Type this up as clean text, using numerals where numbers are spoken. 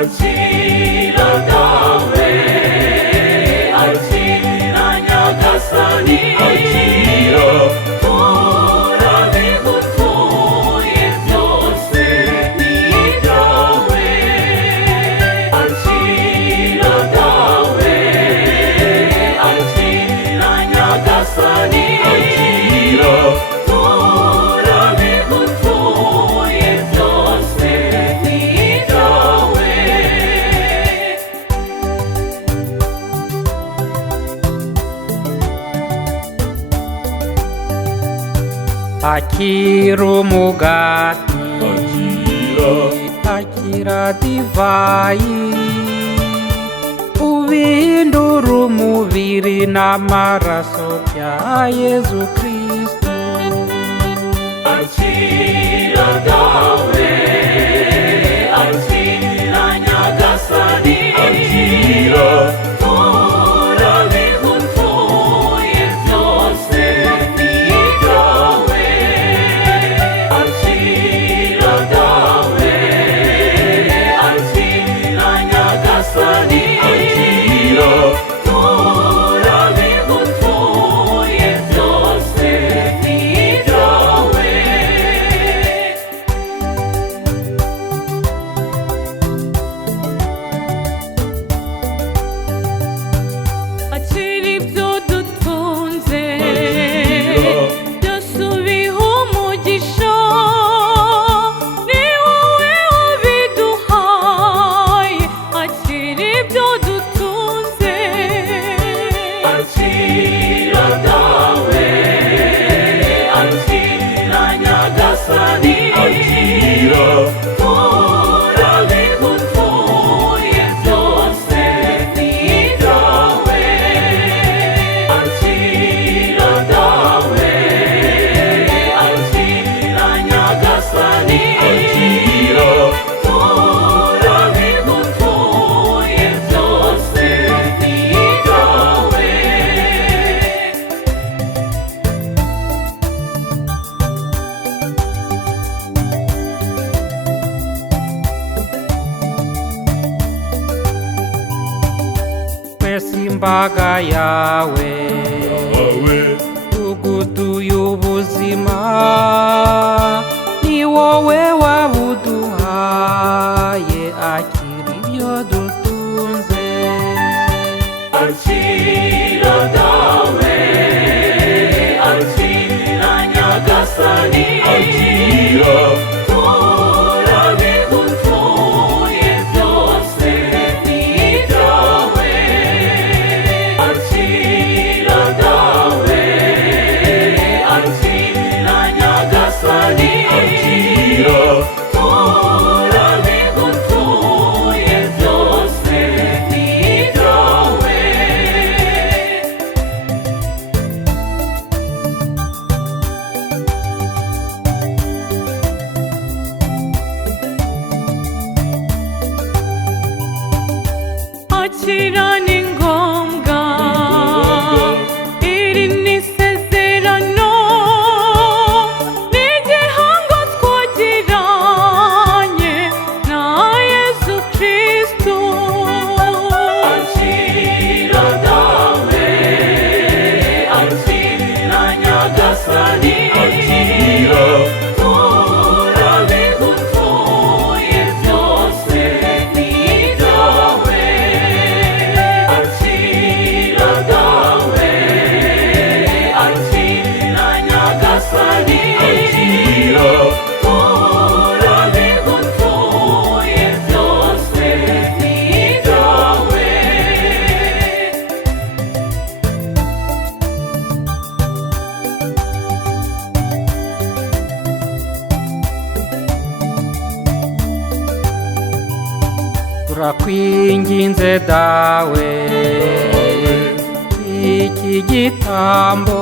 akira dawe, akira nyagasani, akira turabigutuye byose ni ibyawe, akira dawe, akira nyagasani, akira turabigutuye byose ni ibyawe. akira umugati, akira divayi, ubihindura umubiri n'amaraso bya Yezu Kristo. Akira dawe, akira nyagasani, akira turabigutuye byose ni ibyawe, akira dawe, akira nyagasani, akira turabigutuye byose ni ibyawe. Akira ibyo dutunze byose ubiha umugisha, ni wowe wabiduhaye, akira ibyo dutunze. Akira dawe, akira nyagasani, akira turabigutuye byose ni ibyawe, akira dawe, akira nyagasani, akira turabigutuye byose ni ibyawe. twese imbaga yawe tugutuye ubuzima, ni wowe wabuduhaye, akira ibyo dutunze. Akira dawe, akira nyagasani, akira turabigutuye byose ni ibyawe, akira dawe, akira nyagasani, akira turabigutuye byose ni ibyawe. Akira ni ngombwa, iri ni isezerano, ni igihango twagiranye na Yezu Kristo. Akira dawe, akira nyagasani, akira turabigutuye byose ni ibyawe, akira dawe, akira nyagasani, akira turabigutuye byose ni ibyawe. turakwinginze dawe, iki gitambo